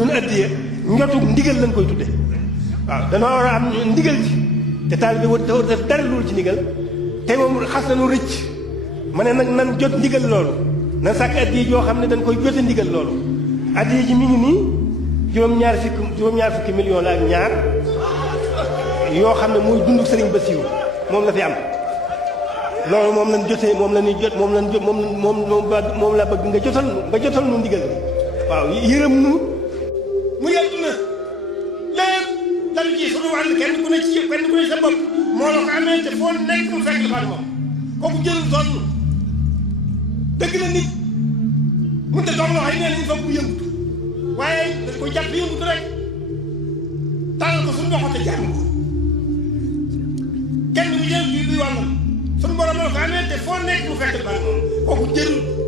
ñun addiya njotug ndigal lañ koy tudde waaw danoo war a am ndigal ci te taalibe bi war def dara loolu ci ndigal te moom xas nañu rëcc ma ne nag nan jot ndigal loolu nan sàkk addiya joo xam ne dañ koy jote ndigal loolu addiya ji mi ngi nii juróom-ñaar fukki million la ak ñaar yoo xam ne muy dundu Sëriñ Basiru moom la fi am loolu moom lañ jotee moom la ñuy jot moom la bëgg nga jotal nu ndigal bi waaw yërëm nu mu yàgg na lépp dalu ci suñu wàll kenn ku ne sa bopp moo la ko amee te foo nekk mu fekk la fa moom kooku jëlul sonn dëgg la nit mun te doom loo xam ne nañ foog mu yëngutu waaye dañ koy jàpp yëngutu rek tàllal ko suñu loxo te jàng ko kenn mu jël bii duy wàllam suñu borom la ko amee te foo nekk mu fekk la fa moom kooku jëlul